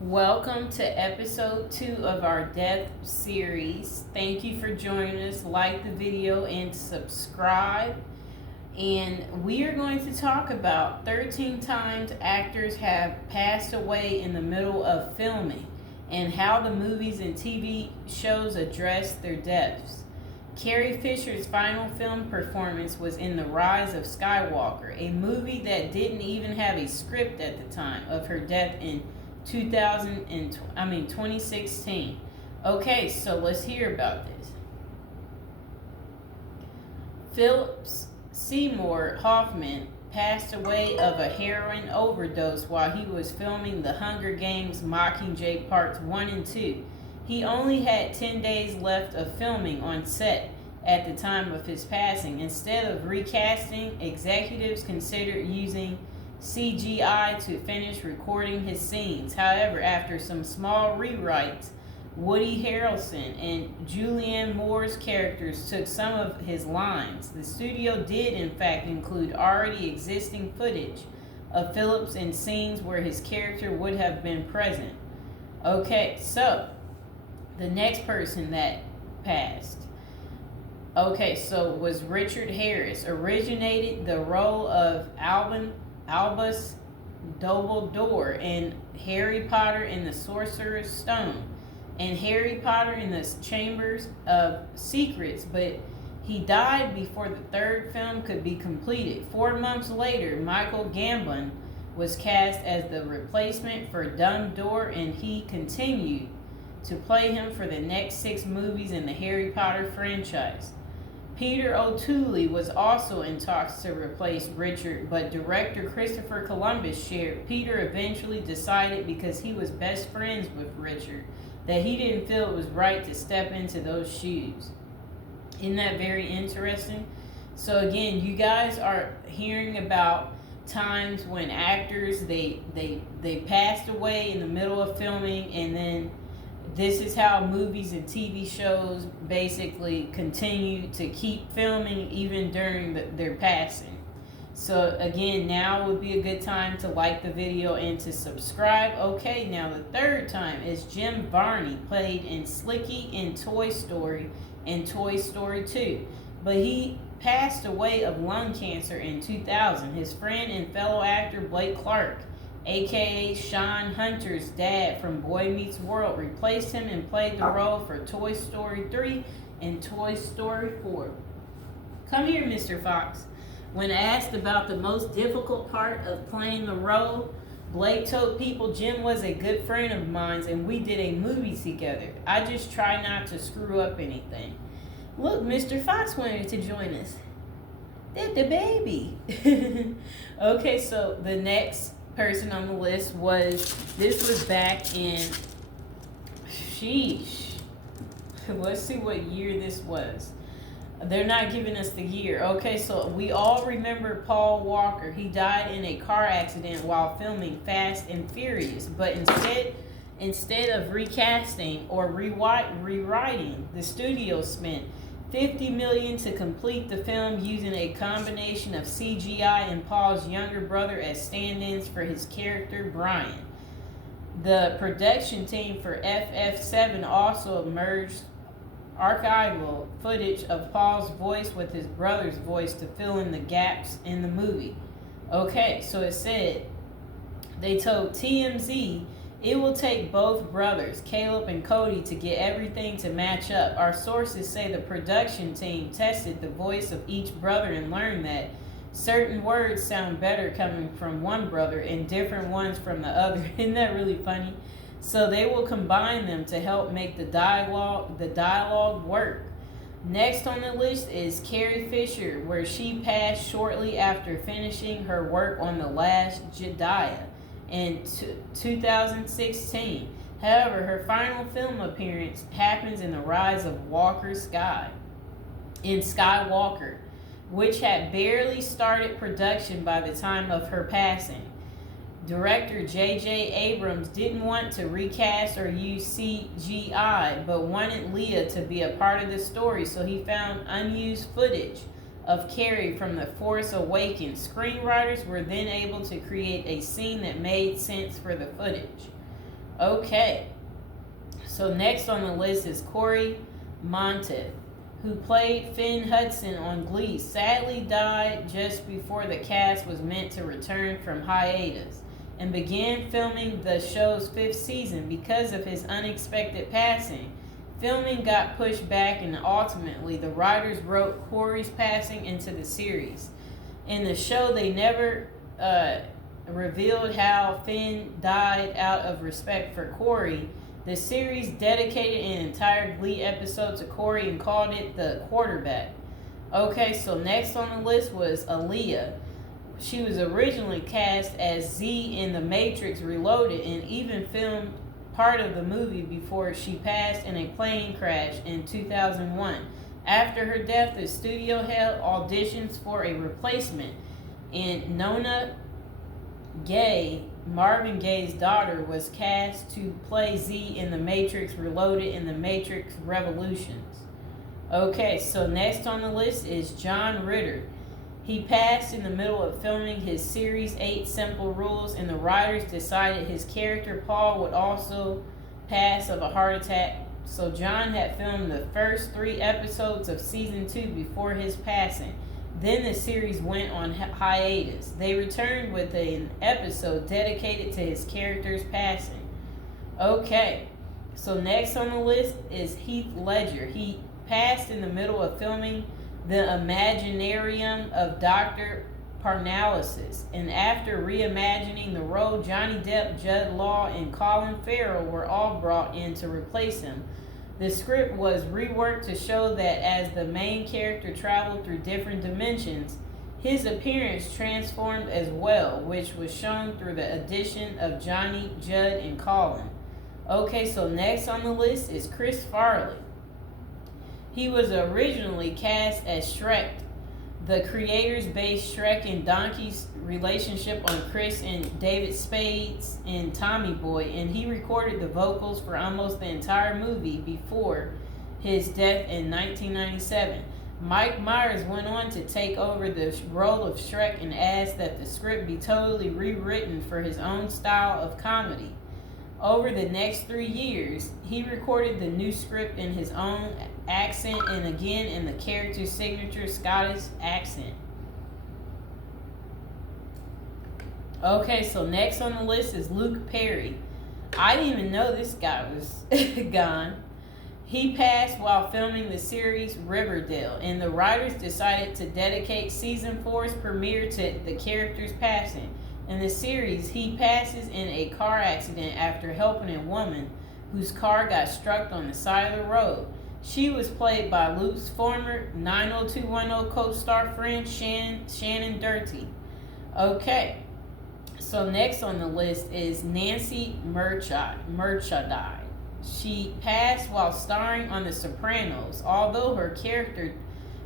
Welcome to episode 2 of our death series. Thank you for joining us. Like the video and subscribe. And we are going to talk about 13 times actors have passed away in the middle of filming and how the movies and TV shows address their deaths. Carrie Fisher's final film performance was in The Rise of Skywalker, a movie that didn't even have a script at the time of her death in 2016. Okay, so let's hear about this. Philip Seymour Hoffman passed away of a heroin overdose while he was filming The Hunger Games Mockingjay Parts 1 and 2. He only had 10 days left of filming on set at the time of his passing. Instead of recasting, executives considered using CGI to finish recording his scenes. However, after some small rewrites, Woody Harrelson and Julianne Moore's characters took some of his lines. The studio did, in fact, include already existing footage of Phillips in scenes where his character would have been present. Okay, so the next person that passed. Okay, so was Richard Harris. Originated the role of Albus Dumbledore in Harry Potter and the Sorcerer's Stone and Harry Potter in the Chambers of Secrets, but he died before the third film could be completed. 4 months later, Michael Gambon was cast as the replacement for Dumbledore, and he continued to play him for the next 6 movies in the Harry Potter franchise. Peter O'Toole was also in talks to replace Richard, but director Christopher Columbus shared Peter eventually decided, because he was best friends with Richard, that he didn't feel it was right to step into those shoes. Isn't that very interesting? So again, you guys are hearing about times when actors they passed away in the middle of filming, and then this is how movies and TV shows basically continue to keep filming even during their passing. So again, now would be a good time to like the video and to subscribe. Okay, now the third time is Jim Varney, played in Slinky in Toy Story and Toy Story 2. But he passed away of lung cancer in 2000. His friend and fellow actor Blake Clark, aka Sean Hunter's dad from Boy Meets World, replaced him and played the role for Toy Story 3 and Toy Story 4. Come here, Mr. Fox. When asked about the most difficult part of playing the role, Blake told people, "Jim was a good friend of mine and we did a movie together. I just try not to screw up anything." Look, Mr. Fox wanted to join us. That's the baby. Okay, so the next person on the list was back in, sheesh, let's see what year this was. They're not giving us the year. Okay, so we all remember Paul Walker. He died in a car accident while filming Fast and Furious, but instead of recasting or rewriting, the studio spent $50 million to complete the film using a combination of CGI and Paul's younger brother as stand-ins for his character Brian. The production team for FF7 also merged archival footage of Paul's voice with his brother's voice to fill in the gaps in the movie. Okay, so it said, they told TMZ, "It will take both brothers, Caleb and Cody, to get everything to match up. Our sources say the production team tested the voice of each brother and learned that certain words sound better coming from one brother and different ones from the other." Isn't that really funny? So they will combine them to help make the dialogue work. Next on the list is Carrie Fisher, where she passed shortly after finishing her work on The Last Jedi in 2016. However, her final film appearance happens in The Rise of Skywalker, which had barely started production by the time of her passing. Director J.J. Abrams didn't want to recast or use CGI, but wanted Leia to be a part of the story, so he found unused footage of Carrie from The Force Awakens. Screenwriters were then able to create a scene that made sense for the footage. Okay. So next on the list is Corey Monteith, who played Finn Hudson on Glee, sadly died just before the cast was meant to return from hiatus and began filming the show's 5th season. Because of his unexpected passing, filming got pushed back, and ultimately the writers wrote Corey's passing into the series. In the show, they never revealed how Finn died out of respect for Corey. The series dedicated an entire Glee episode to Corey and called it The Quarterback. Okay, so next on the list was Aaliyah. She was originally cast as Z in The Matrix Reloaded and even filmed part of the movie before she passed in a plane crash in 2001. After her death, the studio held auditions for a replacement, and Nona Gay, Marvin Gaye's daughter, was cast to play Z in The Matrix Reloaded and The Matrix Revolutions. Okay, so next on the list is John Ritter. He passed in the middle of filming his Series 8 Simple Rules, and the writers decided his character Paul would also pass of a heart attack. So John had filmed the first 3 episodes of Season 2 before his passing. Then the series went on hiatus. They returned with an episode dedicated to his character's passing. Okay, so next on the list is Heath Ledger. He passed in the middle of filming The Imaginarium of Dr. Parnassus, and after reimagining the role, Johnny Depp, Jude Law, and Colin Farrell were all brought in to replace him. The script was reworked to show that as the main character traveled through different dimensions, his appearance transformed as well, which was shown through the addition of Johnny, Judd, and Colin. Okay, so next on the list is Chris Farley. He was originally cast as Shrek. The creators based Shrek and Donkey's relationship on Chris and David Spade's and Tommy Boy, and he recorded the vocals for almost the entire movie before his death in 1997. Mike Myers went on to take over the role of Shrek and asked that the script be totally rewritten for his own style of comedy. Over the next 3 years, he recorded the new script in his own accent and again in the character's signature Scottish accent. Okay, so next on the list is Luke Perry. I didn't even know this guy was gone. He passed while filming the series Riverdale, and the writers decided to dedicate season 4's premiere to the character's passing. In the series, he passes in a car accident after helping a woman whose car got struck on the side of the road. She was played by Luke's former 90210 co-star friend Shannon Doherty. Okay, so next on the list is Nancy Merchandise. She passed while starring on The Sopranos. Although her character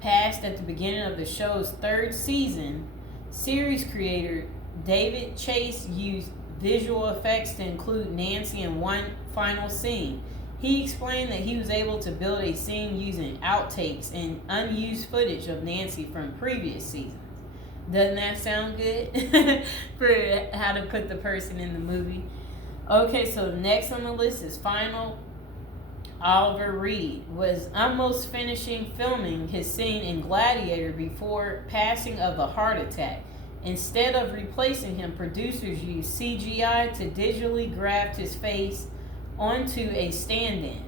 passed at the beginning of the show's 3rd season, series creator David Chase used visual effects to include Nancy in one final scene. He explained that he was able to build a scene using outtakes and unused footage of Nancy from previous seasons. Doesn't that sound good? For how to put the person in the movie. Okay, so next on the list is Final. Oliver Reed was almost finishing filming his scene in Gladiator before passing of a heart attack. Instead of replacing him, producers used CGI to digitally graft his face onto a stand-in.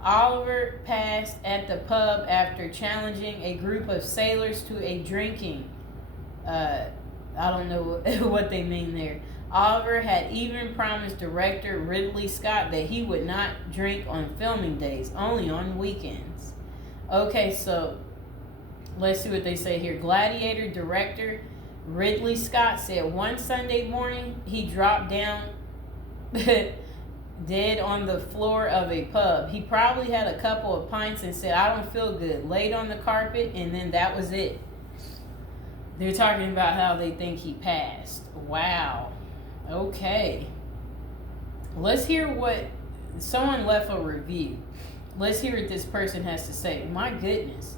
Oliver passed at the pub after challenging a group of sailors to a drinking. I don't know what they mean there. Oliver had even promised director Ridley Scott that he would not drink on filming days, only on weekends. Okay, so let's see what they say here. Gladiator director Ridley Scott said one Sunday morning he dropped down dead on the floor of a pub. He probably had a couple of pints and said, "I don't feel good," laid on the carpet, and then that was it. They're talking about how they think he passed. Wow. Okay. Let's hear what someone left a review. Let's hear what this person has to say. My goodness.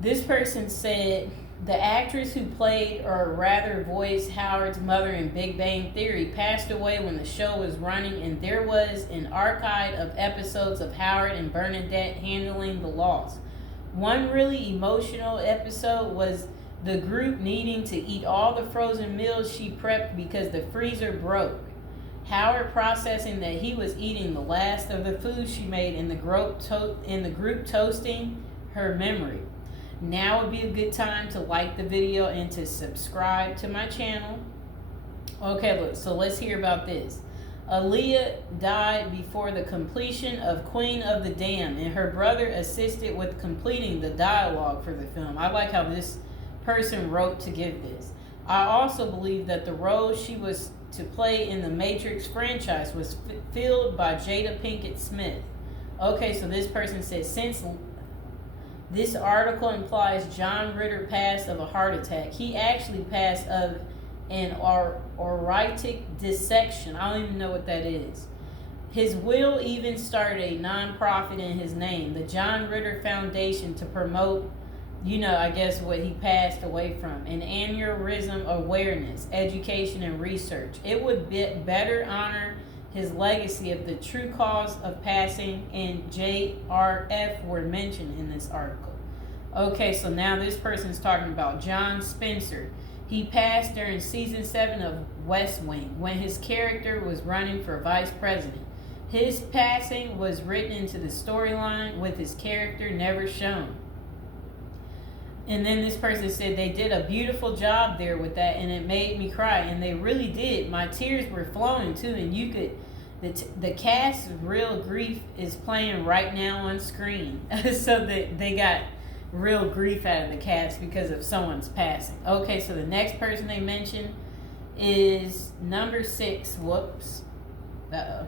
This person said, The actress who played, or rather voiced, Howard's mother in Big Bang Theory passed away when the show was running, and there was an archive of episodes of Howard and Bernadette handling the loss. One really emotional episode was the group needing to eat all the frozen meals she prepped because the freezer broke. Howard processing that he was eating the last of the food she made in the group toasting her memory. Now would be a good time to like the video and to subscribe to my channel. Okay, look, so let's hear about this. Aaliyah died before the completion of Queen of the Damned, and her brother assisted with completing the dialogue for the film. I like how this person wrote to give this. I also believe that the role she was to play in the Matrix franchise was filled by Jada Pinkett Smith. Okay, so this person said, since this article implies John Ritter passed of a heart attack, he actually passed of an aortic dissection. I don't even know what that is. His will even started a non-profit in his name, the John Ritter Foundation, to promote, I guess what he passed away from, an aneurysm awareness, education, and research. It would better honor his legacy if the true cause of passing and JRF were mentioned in this article. Okay, so now this person's talking about John Spencer. He passed during season 7 of West Wing when his character was running for vice president. His passing was written into the storyline with his character never shown. And then this person said they did a beautiful job there with that, and it made me cry. And they really did. My tears were flowing too, and you could. The cast of Real Grief is playing right now on screen, so that they got real grief out of the cast because of someone's passing. Okay, so the next person they mentioned is number 6. Whoops. That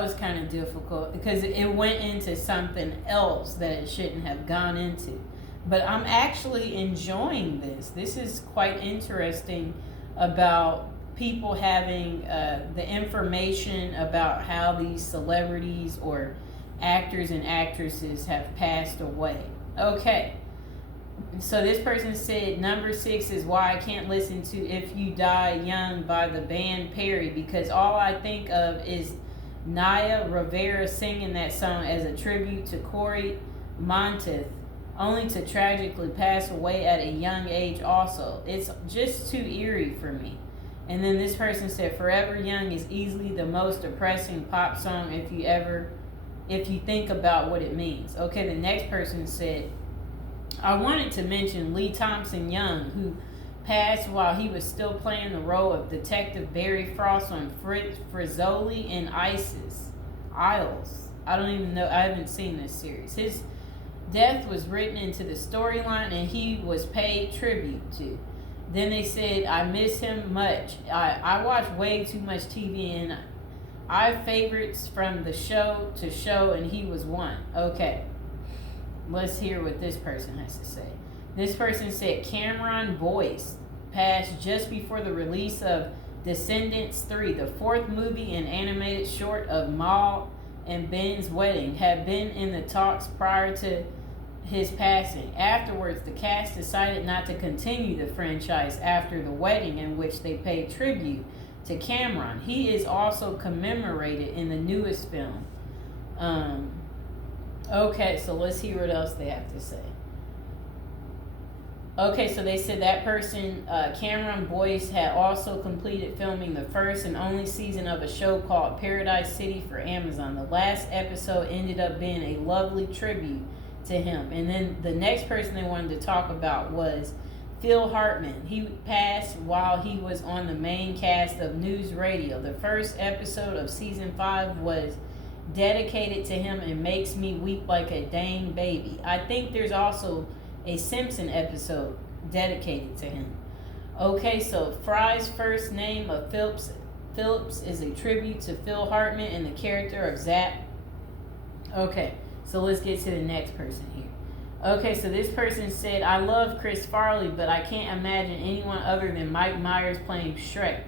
was kind of difficult because it went into something else that it shouldn't have gone into. But I'm actually enjoying this. This is quite interesting about people having the information about how these celebrities or actors and actresses have passed away. Okay. So this person said number 6 is why I can't listen to If You Die Young by the band Perry, because all I think of is Naya Rivera singing that song as a tribute to Corey Monteith, only to tragically pass away at a young age also. It's just too eerie for me. And then this person said Forever Young is easily the most depressing pop song if you think about what it means. Okay, the next person said, I wanted to mention Lee Thompson Young, who passed while he was still playing the role of Detective Barry Frost on Frizzoli and Isles. I don't even know. I haven't seen this series. His death was written into the storyline and he was paid tribute to. Then they said, I miss him much. I watch way too much TV and I have favorites from the show to show and he was one. Okay. Let's hear what this person has to say. This person said Cameron Boyce passed just before the release of Descendants 3, the 4th movie and animated short of Mal and Ben's wedding, had been in the talks prior to his passing. Afterwards, the cast decided not to continue the franchise after the wedding, in which they paid tribute to Cameron. He is also commemorated in the newest film. Okay, so let's hear what else they have to say. Okay, so they said that person, Cameron Boyce, had also completed filming the first and only season of a show called Paradise City for Amazon. The last episode ended up being a lovely tribute to him. And then the next person they wanted to talk about was Phil Hartman. He passed while he was on the main cast of News Radio. The first episode of season 5 was dedicated to him and makes me weep like a dang baby. I think there's also a Simpson episode dedicated to him. Okay, so Fry's first name of Phillips is a tribute to Phil Hartman and the character of Zap. Okay, so let's get to the next person here. Okay, so this person said, I love Chris Farley, but I can't imagine anyone other than Mike Myers playing Shrek.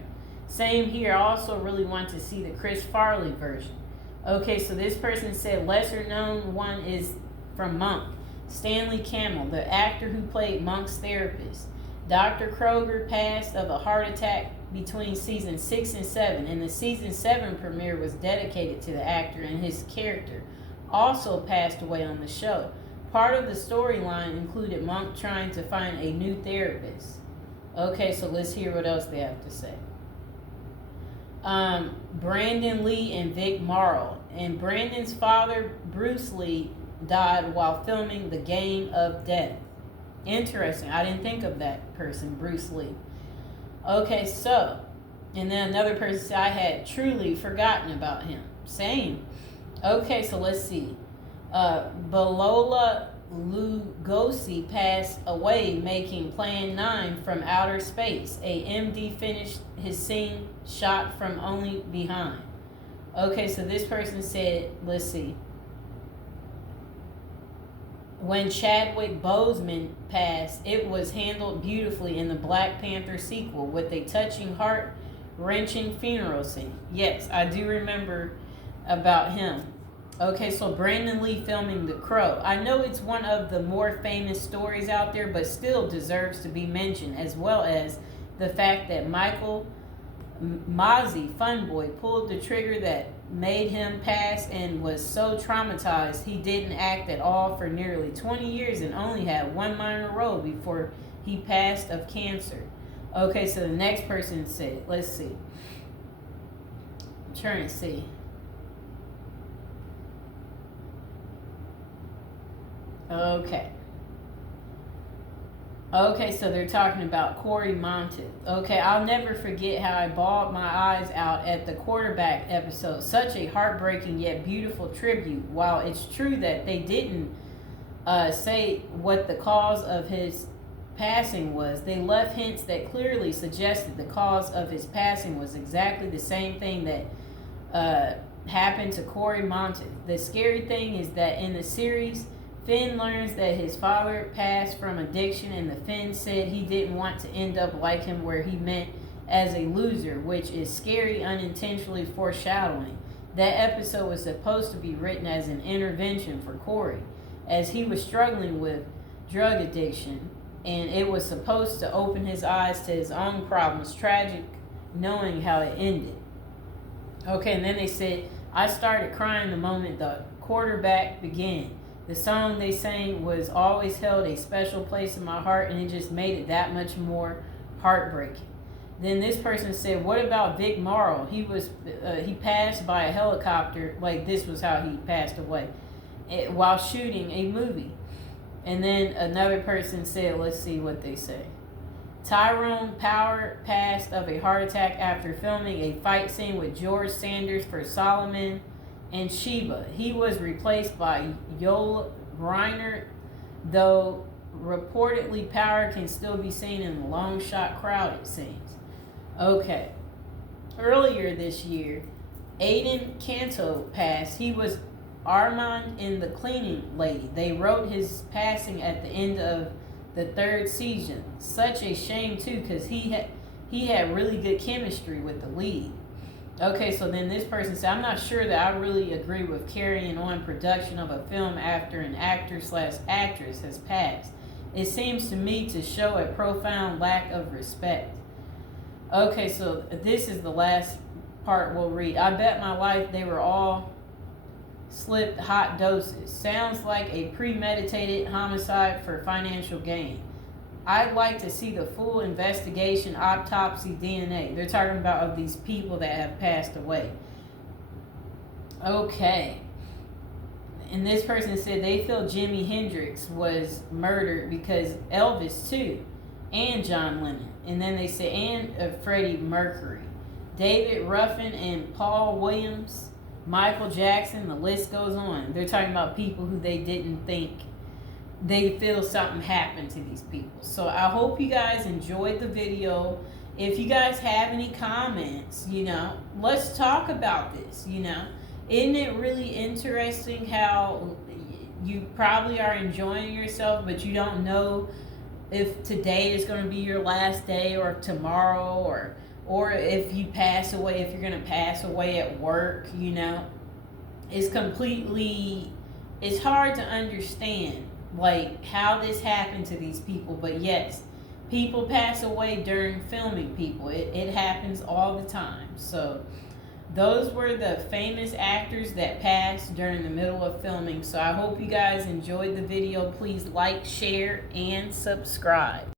Same here, I also really want to see the Chris Farley version. Okay, so this person said lesser known one is from Monk. Stanley Camel, the actor who played Monk's therapist. Dr. Kroger passed of a heart attack between season 6 and 7, and the season 7 premiere was dedicated to the actor, and his character also passed away on the show. Part of the storyline included Monk trying to find a new therapist. Okay, so let's hear what else they have to say. Brandon Lee and Vic Morrow. And Brandon's father, Bruce Lee, died while filming The Game of Death. Interesting. I didn't think of that person, Bruce Lee. Okay, so, and then another person said I had truly forgotten about him. Same. Okay, so let's see. Balola Lugosi passed away making Plan 9 from outer space. A MD finished his scene shot from only behind. Okay, so this person said, let's see. When Chadwick Boseman passed, it was handled beautifully in the Black Panther sequel with a touching, heart-wrenching funeral scene. Yes, I do remember about him. Okay, so Brandon Lee filming The Crow. I know it's one of the more famous stories out there, but still deserves to be mentioned, as well as the fact that Michael Mozzie, Funboy, pulled the trigger that made him pass and was so traumatized he didn't act at all for nearly 20 years and only had one minor role before he passed of cancer. Okay, so the next person said, let's see. I'm trying to see. Okay, so they're talking about Corey Monteith. Okay, I'll never forget how I bawled my eyes out at the quarterback episode. Such a heartbreaking yet beautiful tribute. While it's true that they didn't say what the cause of his passing was, they left hints that clearly suggested the cause of his passing was exactly the same thing that happened to Corey Monteith. The scary thing is that in the series, Finn learns that his father passed from addiction, and the Finn said he didn't want to end up like him where he meant as a loser, which is scary, unintentionally foreshadowing. That episode was supposed to be written as an intervention for Corey, as he was struggling with drug addiction, and it was supposed to open his eyes to his own problems. Tragic knowing how it ended. Okay, and then they said, I started crying the moment the quarterback began. The song they sang was always held a special place in my heart, and it just made it that much more heartbreaking. Then this person said, what about Vic Morrow? He passed by a helicopter, like this was how he passed away, while shooting a movie. And then another person said, let's see what they say. Tyrone Power passed of a heart attack after filming a fight scene with George Sanders for Solomon and Sheba. He was replaced by Yul Brynner, though reportedly Power can still be seen in the long shot crowded scenes. Okay. Earlier this year, Aiden Canto passed. He was Armand in The Cleaning Lady. They wrote his passing at the end of the 3rd season. Such a shame too, because he had really good chemistry with the lead. Okay, so then this person said, I'm not sure that I really agree with carrying on production of a film after an actor/actress has passed. It seems to me to show a profound lack of respect. Okay, so this is the last part we'll read. I bet my life they were all slipped hot doses. Sounds like a premeditated homicide for financial gain. I'd like to see the full investigation, autopsy, DNA. They're talking about of these people that have passed away. Okay. And this person said they feel Jimi Hendrix was murdered because Elvis too, and John Lennon. And then they say, and Freddie Mercury. David Ruffin and Paul Williams, Michael Jackson, the list goes on. They're talking about people who they didn't think. They feel something happened to these people. So I hope you guys enjoyed the video. If you guys have any comments, let's talk about this, Isn't it really interesting how you probably are enjoying yourself, but you don't know if today is going to be your last day or tomorrow or if you pass away, if you're going to pass away at work, is completely, it's hard to understand like how this happened to these people. But yes, people pass away during filming. People, it happens all the time. So those were the famous actors that passed during the middle of filming. So I hope you guys enjoyed the video. Please like, share, and subscribe.